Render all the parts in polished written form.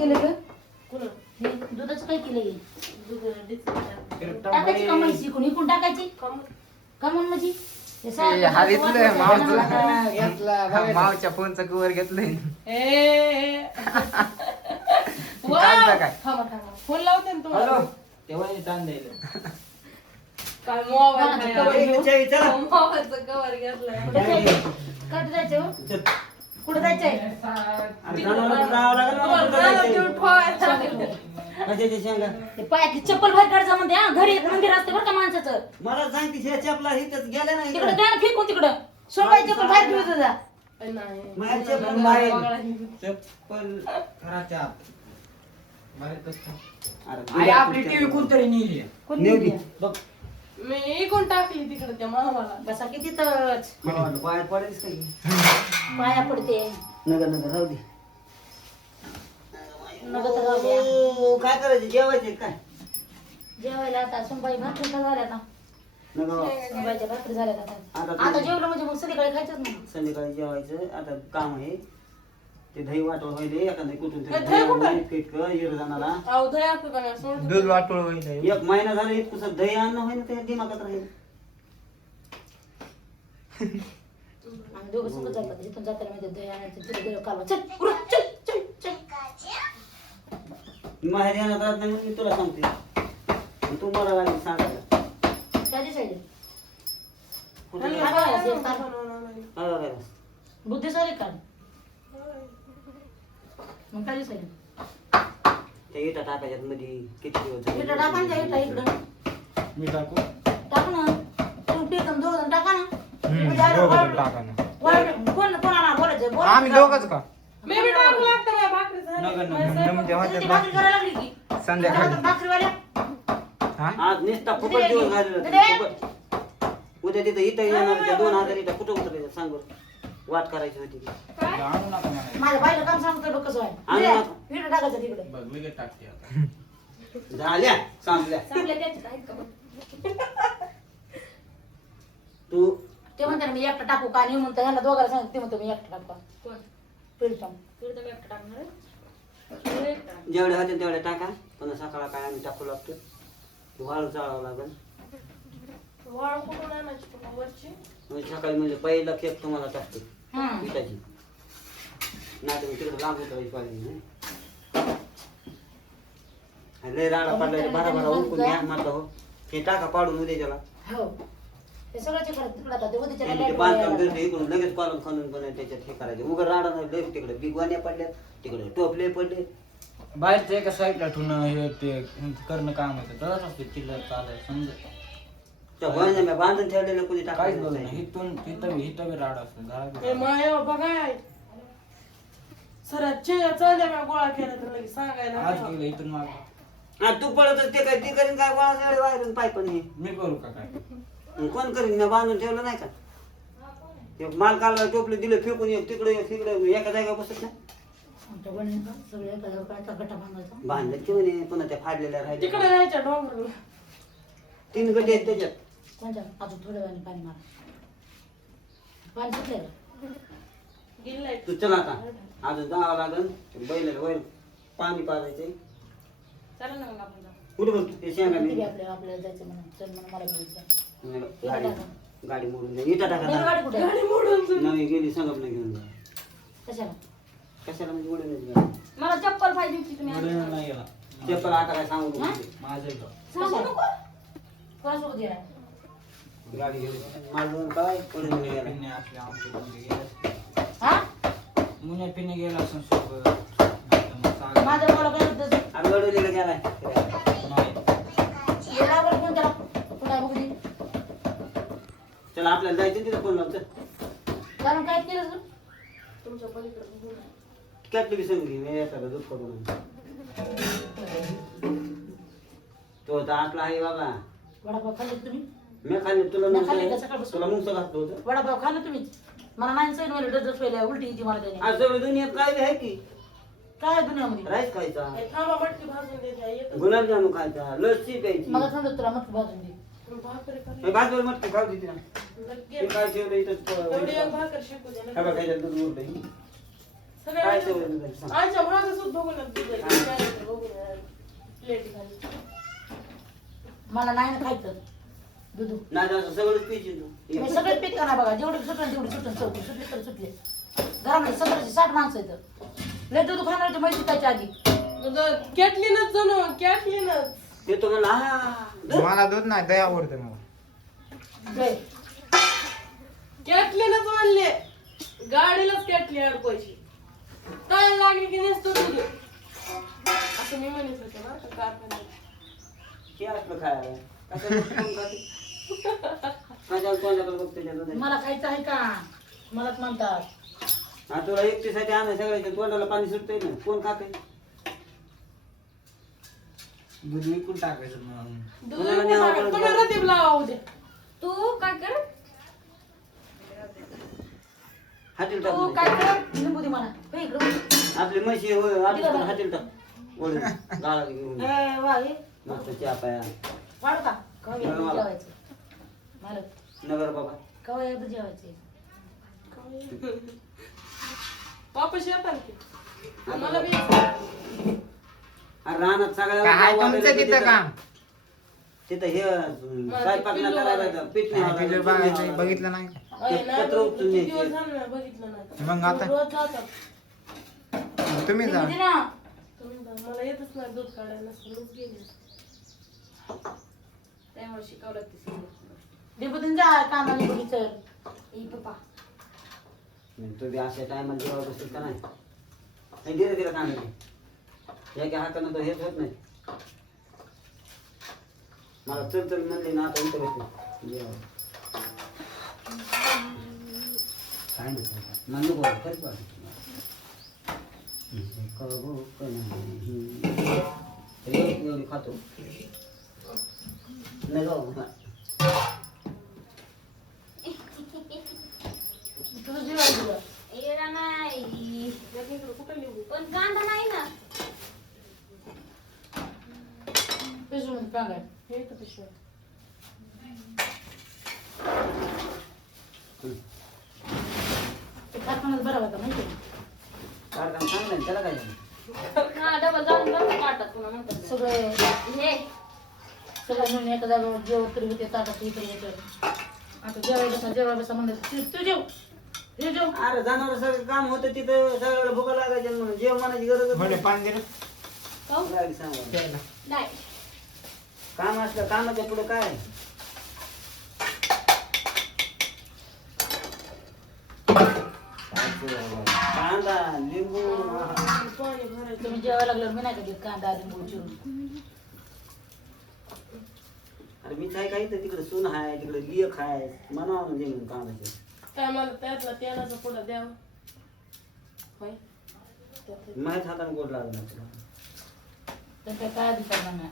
केलं ग कोण हे दुधाचं काय केलं दूध टाकायची का म्हैस इकून इकून टाकायची कमून म्हणजे हे सारखं हा घेतलंय वाटलं. मावचं मावच्या फोनचं कवर घेतलंय ए काढता काय फोन लावते ना तुम्हाला हॅलो तेव्हा ताण द्यायला काय कोणाचं cover घेऊ? मोबाईलचं कवर घेतलाय कुठं जायचं? कुठं जायचं हो? कुठं जायचंय ते पायातली चप्पल बाहेर काढायचं म्हणते हा घरी एक मंदिर असते बरं का माणसाचं मला सांग ती चपला हिथच गेल्या नाही तिकडे द्या ना फेकून तिकडं सोडवाय चप्पल बाहेर ठेवत जा नाही माझी चप्पल बाहेर चप्पल घराच्या आत आई आपली टीव्ही कोणतरी नेली कोण नेऊ नेली? दे. बघ मी इकून टाकली तिकडे त्या मामाला बसा किती तर बाहेर पडेल काही पाया पडते नगर नगर राहू दे नगद राहू द्या. काय करायचं जेवायचे काय जेवायला आता सुनबाई भाकरी का झाल्या ना नगर सुनबाईच्या भाकरी झाल्या आता आता आता जेवलं म्हणजे मग संध्याकाळी खायचंच ना संध्याकाळी जेवायचं आता काम आहे ते दही वाटवं व्हायले एखादं कुठून ए, दही कुठं आहे? इतकं येरदानाला अहो दही असतं का नाही सोड दूध वाटोळ होईल एक महिना झाला इतकं दही आणणं होईना त्या दिमागात राहील आम्ही दोघं संगत जातात इथून जाताना म्हणजे दही आणायचं तिथे गेलो कालवा चल उरक, चल चल चल माहेर येणार राहत नाही म्हणून मी तुला सांगते तू मला लागली सांगायला त्याची साईड कुठं आणि गेला? काय काय बनवणार? काय बघायला? बुद्धी सारी काढ मग त्याची साईड त्या इटा टाकायच्यात मध्ये किती दिवस झाले? इकडं टाका ना त्या इटा इकडं मी टाकू टाक ना तुम्ही प्रीतम दोघं जण टाका ना म्हणजे आलं दोघं वाढ- टाका ना वाढ- कोणाला बोलायचं बोलायचं आम्ही का? दोघच का मी बी टाकू लागतं माझ्या भाकरी झाली. नगर, नगर. माझ्या स्वयंपाक- म्हणजे तुझी होत्यात भाकरी करायला लागली की संध्याकाळी भाकरीवाल्या हा आज नुसता फुकट दिवस घालवला फुकट उद्या तिथं इथं येणार त्या 2000 इथं कुठं उतरायचं सांग बरं वाट करायची होती ती. काय? आणू नका म्हणायचं. माझ्या बाईला काम सांगतोय बघ कसं आणि आहे मग? विडा टाकायचं तिकडे बघ लगेच टाकते आता झाल्या सांगल्या चांगल्या त्याच्यात आहेत का बघ. तू ते म्हणते ना मी एकटा टाकू का नाही म्हणतो ह्याला दोघाला सांगते ते म्हणतो मी एकटा टाकू कोण? प्रीतम प्रीतम एकटं टाकणार आहे? तू एकटा. जेवढे होते तेवढे टाका पुन्हा सकाळला काय आम्ही टाकू लागतो ते वाळू चाळावं लागेल वाळू कुठून आणायची तुला वरची? म्हणजे सकाळी म्हणजे पहिला केक तुम्हाला टाकतो हम्म. पिठाची नाही तुम्ही तिकडे लांब उतरायची पाहिजे लय राडा पडला बारा बारा उकून घ्या माता हो हे टाका पाडून उद्या त्याला हो ते सगळ्याचे करत तिकडे आता ते उद्याच्या त्यांनी ते बांधकाम करते इकडून लगेच पालन खालून पण त्याच्यात हे करायचे उघड राडा नाही लय तिकडे बिगवान्या पडल्या तिकडे टोपले पडले बाहेरचं एका साईडला ठेवणं हे ते करणं काम होतं तरच असते चिल्लर चालायचं समजा त्या गोंजाम्या बांधून ठेवलेलं कोणी काहीच टाकायचं बघ नाही नाही इथून तिथं हिथं बी राड असतो ए झाडा माया बघाय सरात चल मी गोळा केला तर लगेच सांगायला आज नाही. गेलं इथून माग हा तू पळतच ते काय ती करीन काय गोळा सगळे बाहेरून पाय पण हे मी करू का काय कोण करीन मी बांधून ठेवलं नाही का ते माल काढला टोपले दिले फेकून एक तिकडे एक तिकडे एका जागा बसत नाही आमच्या बहिणीला सगळे एका जागी काय गटा बांधायचा बांधलं की म्हणे पुन्हा त्या फाडलेल्या तिकडे राहिल्या राहायच्या डोंगराला 3 गटे आहेत त्याच्यात कोणत्या अजून थोड्या वेळाने पाणी मारा पाणी सुटले का गेलाय तू चल आता अजून जावं लागल बैलाला वर पाणी पाजायचंय चला ना मग आपण जाऊ. कुठं बघ ते शेंगा किती नाही आपल्याला जायचं म्हणून चल म्हणून मला घ्यायचं गाडी गाडी मोडून जाईल इटा गाडी टाका कुठे गाडी मोडून जाऊ. नवी गेली संगम घेऊन जा कशाला कशाला म्हणजे उडूनच गाडी मला चप्पल पाहिजे होती तुम्ही उडून नाही गेला चप्पल आता काय सांगू नको. माझं इथं. सांगू नको कोणासोबत येणार गाडी गेली मारून काय उडून गेला पिन्ने आपल्या आमच्या पिन्ने गेला हा मुन्या पिन्ने गेला असं सोबत नाहीतर मग सागर. माझं मला काय होतं आम्ही वडवलीला गेलाय नाही. गेला बरं कोण त्याला कुठं बघू दे चला आपल्याला जायचं तिथं फोन लावतं कारण काय केलं तू तुमच्या पलीकडे बघू. कॅटली बी संगी मी येतात दूध करून तो तर आपला आहे बाबा वडापाव खाल्ले तुम्ही मी खाल्ली तुला मी खाल्ली का मुंगसं- सकाळपासून? तुला मुंगसं घातलं होतं वडापाव खाल्लं तुम्हीच मला नाही सैन मला डझ पहिल्या उलटी येते मला त्याने आज सगळं दुनियेत काय बी आहे की काय दुनियामध्ये राईस खायचा ए, थांबा मटकी भाजून द्यायची आहे. येतं. गुलाबजामुन खायचा लस्सी प्यायची मला थंड तुला मग भाजून दे तुम्ही भाकरी करा. हे भाजवर मटकी खाऊ दे तिला लगेच. हे काय ठेवलं एवढी एक इथं भाकर शिकू दे. काय बघायचं दूध उरलं सगळ्या काय आईच्या- ठेवलं सांग. आईच्या भागात सुद्धा बघून दूध आहे. प्लेट खाली. मला नाही ना खायचं दूध. नाही तर असं सगळंच पिची तू मी सगळे पीक करा बघा जेवढे सुटले तेवढे सुटून चौकी सुटले तर सुटले. घरामध्ये 60 माणसं येतं लय दूध खाणार माहिती त्याच्या आधी. कॅटलीनच जणू कॅटलीनच. ते तो म्हणला हा मला दूध नाही दही आवडतं मला. जय. कॅटलीनच म्हणले गाडीलाच कॅटली अडकवायची. काय लागली की नसतं दूध असं मी म्हणत होते ना का कारखान्यात. हे असलं खायला कशाला कोण खाते? माझ्या तोंडाकडे बघते त्या दुधाची. मला खायचं आहे का मलाच म्हणतात. हा तुला एकटीसाठी आणा सगळ्याच्या तोंडाला पाणी सुटतंय ना कोण खाते? दूध विकून टाकायचं मग. दूध कोणाला न्यावं पडत पुन्हा नाही. रतीब लावा उद्या. तू काय कर हातील तू टाकून काय दे. कर लिंबू दे मला हे इकडं बघ. आपली म्हशी होय आपली हातील टाक ओढून गाळा घेऊन ए, वा हे मस्त चहा पाया वाढू का कवा मला एकदा मला. जेवायचं मला नगर बाबा कवा एकदा जेवायचं. वापस येतात की मला बी अरे रानात सगळ्या काय गावाला तुमचं तिथं तिथं- काम तिथं हे स्वयंपाक न करायला पीठ नाही काय तुझं बघायचं बघितलं नाही का? अय, नाही पत्र उपटून किती न्यायचे. दिवस झाले नाही बघितलं नाही. मग आता रोज जातात. तुम्ही जा दे ना तुम्ही जा. मला येतच नाही दूध काढायला मीच गेले. त्यामुळे शिकवलं ते सगळं. डेपुटीन जा कामाला बघितलं ई पप्पा. तू बी अशा टायमाला जेव्हा बसतील का नाही नाही धीरे धीरे काम आहे एका हातानं तर हेच होत नाही मला चल म्हणले ना आता इथं बसते जेव्हा काय नाही म्हणलं बोल खरंच वाटत एवढी खातो नाही जाऊ तुझं जेवायचं येरा नाही इकडे कुठं लिहू पण कांदा नाही ना. पेशून कांगाय हे इथं पिशव्या. ते कारखान्यात बरं होता माहिती आहे. कारखाना चांगला आहे त्याला काय झालं हा डबल जाऊन बरं काढतात पुन्हा नंतर सगळे हे सगळं मिळून एका जागेवर जेवण तरी होते ताटात हे तरी होते. आता जेवाय बसा म्हणलं तू जेव हे जेव. अरे जनावर सगळं काम होतं तिथं सगळ्याला भुका लागायच्या म्हणून जेव म्हणायची गरज म्हणे पाणी दिलं सांगा प्यायला. नाही काम असलं कामाच्या पुढे काय कांदा लिंबू पाणी भरायचं. तुम्ही जेवायला लागल्यावर मी नाही का देत कांदा लिंबू चिरून. अरे मी काय काही तर तिकडे सून हाय तिकडे लियक हाय म्हणावं म्हणजे म्हणून कामाचे काय मला त्यातला तेलाचा पुडा द्यावा. होय त्यात माहीत हाताने गोड लागणार तुला तर त्या काय अधिकार नाही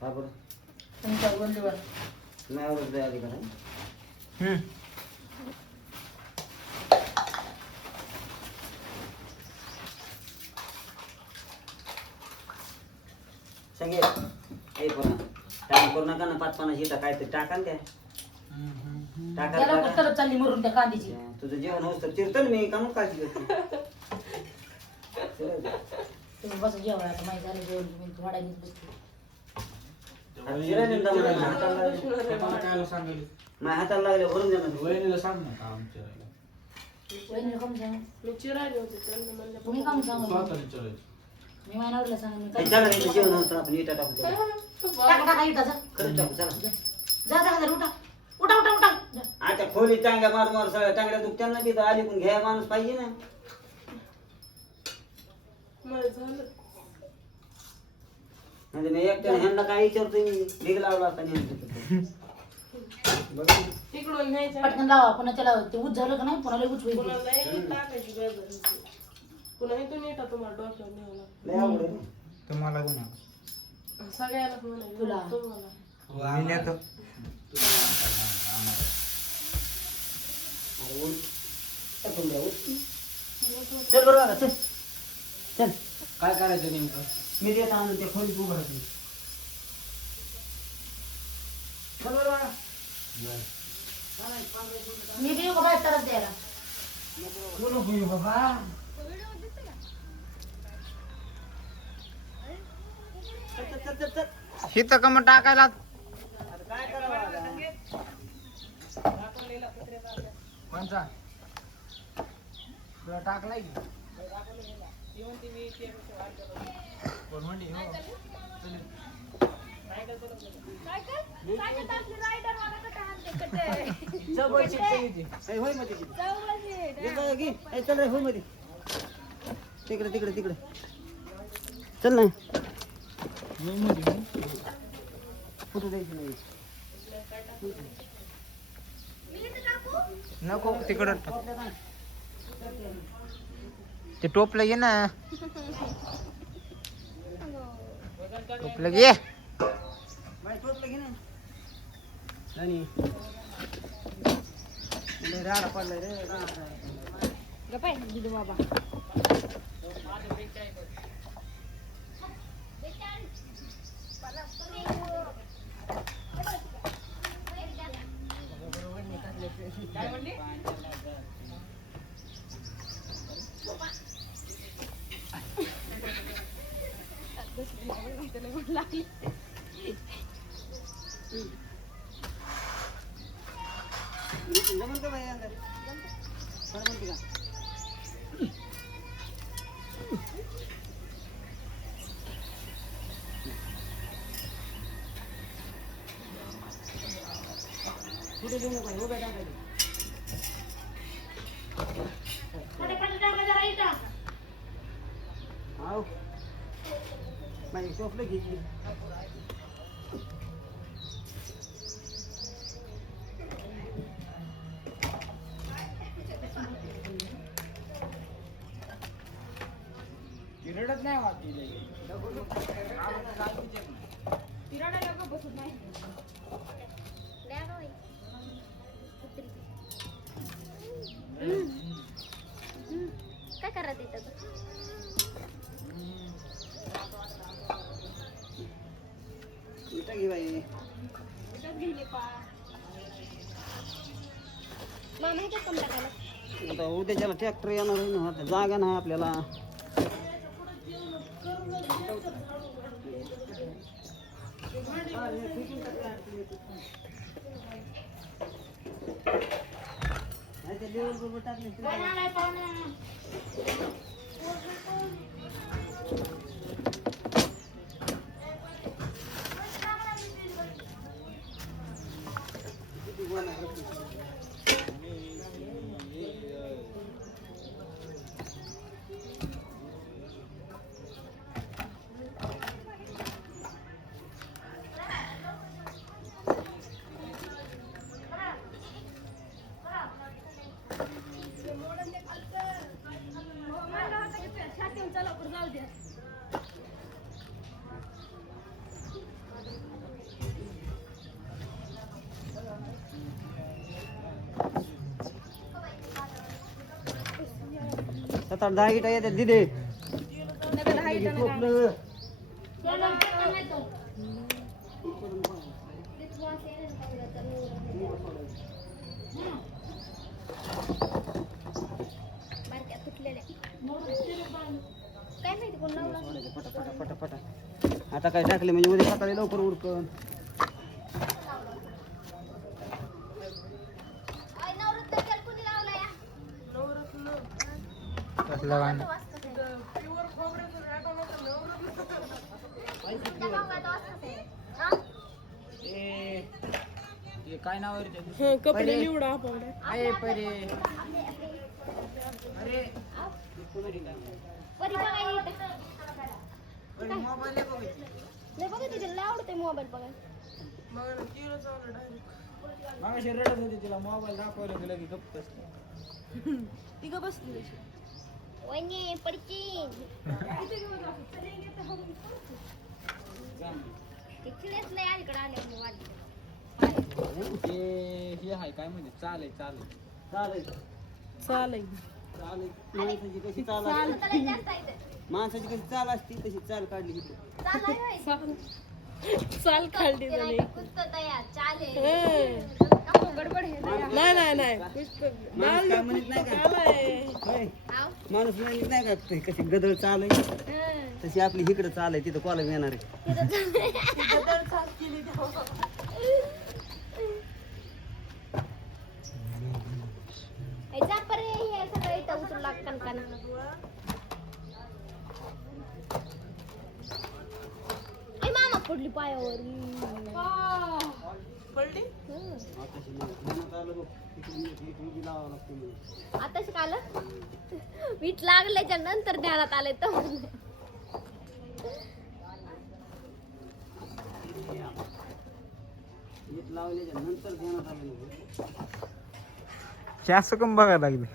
का बरं तुमच्या गोंडीवर. नाही आवडत बाई आधी का नाही हम्म. सांगे हे पण टाइम करू नका ना 5-50 हिटा काय तर टाका ना काय टाका त्याला टाका. करत चालली मरून त्या कांद्याची. तुझं जेवण होत तर चिरतन मी का मग काळजी करते तुम्ही बस जेवायला आता माहिती झालं जेवण मी वाढायला बसते. अरे चिरायला ना दमाला, हाताला लागले. पप्पाला कायला सांगितलं? माझ्या हाताला लागले भरून देणार वहिनीला सांग ना काम करायला. वहिनीला कमी सांगा मी चिरायले होते त्यांना म्हणलं तुम्ही काम सांगा स्वतःला विचारायचं. मी मायनावरला सांगा मी हे काय चला इथं जेवण होतं आपण इटा टाकू त्याला. टाका टाका इटाचा खरंच टाकू चला जा जा जा उठा उठा उठा उठा जा. आता खोली टांग्या मार मार सगळ्या टांगड्या दुखत्या ना तिथं आली पण घ्या माणूस पाहिजे ना मला झालं. म्हणजे मी एकट्याने ह्यांना काय विचारतोय मी ढीग लावला असता नेहमी बघ तिकडून न्यायचं पटकन लावा पुन्हा त्याला ते उच झालं का नाही पुन्हा लय उच होईल. पुन्हा लई टाकायची बेजार होती. पुन्हा इथून येतात तुम्हाला डॉक्टर न्यावं लागतं. लय अवघड आहे ना. तुम्हाला गुन्हा सगळ्यालाच म्हणायचं तुला. तुम्हाला मी नेतो अरे उठ. टाकून द्या, उठ. चल बरं बघा चल चल काय करायचं नेमकं? मी देत आणून त्या खोलीत उभं राहते चल बरं बघा मी बी येऊ का बाहेर तरच द्यायला. बोलू होई बाबा. चल चल चल चल. हिथं कमर टाकायला आता काय करावं आता? कोणचा तुला टाकलाय की कोण म्हणली हो? ए, होय मध्ये तिथे. ये घे. ए, चल रे होय मध्ये तिकडे तिकडे तिकडे चल ना फोटो द्यायची नाही नको तिकडं टाक. ते टोपलं घे ना टोपलं घे बाई टोपलं घे ना आणि लय राडा पडलाय रे जमन का बाई अंदर बरं म्हणते का कुठे देऊ नका उभ्या टाकायचं आव बाई टोपलं घे रडत नाही वाटली काय करत येतं इथं घे बाई आता उद्याच्याला ट्रॅक्टर येणार आहे ना आता जागा नाही आपल्याला नाही ते लेवल बरोबर टाकले सात आठ 10 गिटा येतात दिदे टोपलं पटा पटा पटा आता काय टाकले म्हणजे उद्या सकाळी लवकर उरकन कसलं गाणं प्युअर खोबऱ्याचं रेटॉन होतं ते काय नाव आहे रे कपडे निवडा आपण अरे परे अरे मोबाईल बघा मग किलो चालू डायरेक्ट मागाशी रडत होती तिला मोबाईल दाखवलं की लगे गप्प बसली. ती का बसली तशी वहिनी पडची तिथलेच लय अलीकडे आले मी वाटलं ते हे आहे काय म्हणजे चालेल चालेल चालेल चालेल चालेल माणसाची कशी चाल चाल असते तर जास्त आहे ते. माणसाची कशी चाल असती तशी चाल काढली इथे चाल आहे होय. चाल खाल्ली ते नाही झाली कुत्ता तयार चालेल ए नाही नाही माणूस काय म्हणत नाही का होय. माणूस म्हणत नाही का ते कशी गदळ चाल आहे तशी आपली इकडं चाल आहे तिथं कॉलेज येणार आहे जा परे हे सगळं इथं उचलू लागतं का ना आई मामा पडली पायावर पडली आताशी नाही. मनात आलं बघ, इकडून एक उभी लावावं लागते म्हणून. आता शिकालं वीट लागल्याच्या नंतर ध्यानात आले तर वीट लावल्याच्या नंतर ध्यानात आलं नाही. जास्त कम बघायला लागले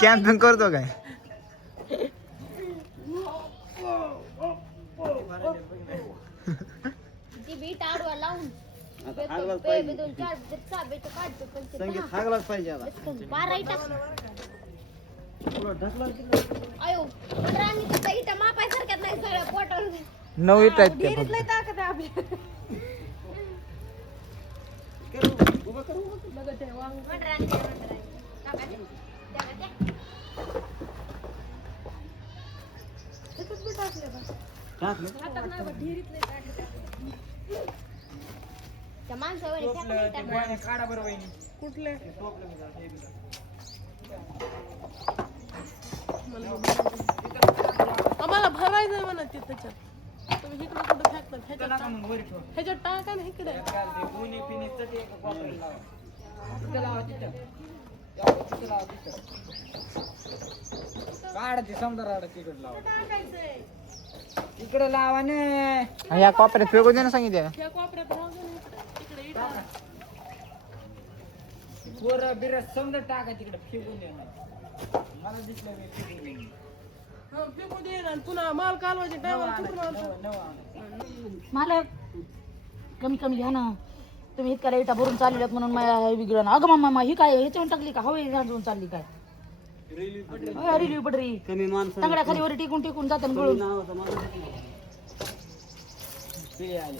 कॅम्पिंग करतो काय ती बीट आडवा लावून आता हागलाच पाहिजे दोन चार साबेचं काढतो पण ते संगीत हागलाच पाहिजे आता बाराही टाक पुढं ढकला तिकडं. अयो राणी तिथं इथं मापायसारख्यात नाही सगळ्या पोटावर 9 विट आहेत त्या फक्त. ताकद आहे आपली कर उभं कर, उभं कर. राणी टाका दे. टाका दे. टाकलं त्या माणसावर काढा बरं वहिनी. कुठले आम्हाला भरायचंय म्हणा ते त्याच्यात तुम्ही इकडे कुठं फेकता ह्याच्यात टाका ना इकडे काढ ते समुद्रात तिकडे लावा टाकायचंय तिकडे लावा ने या कॉपऱ्यात फेकू दे ना सांगितलं त्या कोपऱ्यात राहू दे ना इकडे इकडे पोरं बिर समजा टाका तिकडे फेकून दे ना मला दिसलं फेकू दे ना पुन्हा माल कालवायचे टायमाला कुठून आणतो? मला कमी कमी घ्या ना तुम्ही इतक्या लाईटा भरून चाललेत म्हणून मला हे बिघडलं अगं मामा ही काय ह्याच्यावर टाकली का हवे जाऊन चालली काय रेल्वे पडरी कमी माणसं तांगड्या खाली वर टिकून टिकून जातात गळून नावाचा माणूस नाही. पिळे आले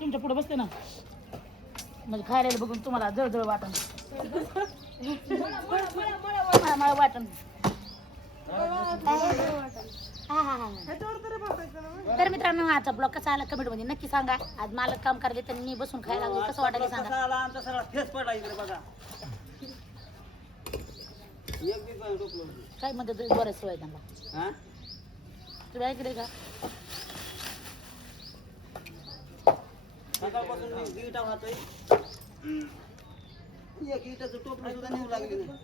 तुमच्या पुढे बसते ना म्हणजे खायला बघून तुम्हाला जळजळ वाटण मला वाटण तर मित्रांनो आजचा ब्लॉग कसा आला कमेंट मध्ये नक्की सांगा आज मला काम करायला तर मी बसून खायला लागले कसं वाटायला सांगा कसा आला आमचा सगळा फेस पडला इकडे बघा एक बी पण टोपलं होतं. काय म्हणते बरं सोय त्यांना हा तुम्ही ऐकले का सकाळपासून मी गिटा वाहतोय एक इटाचं टोपलं सुद्धा नेऊ लागली नाही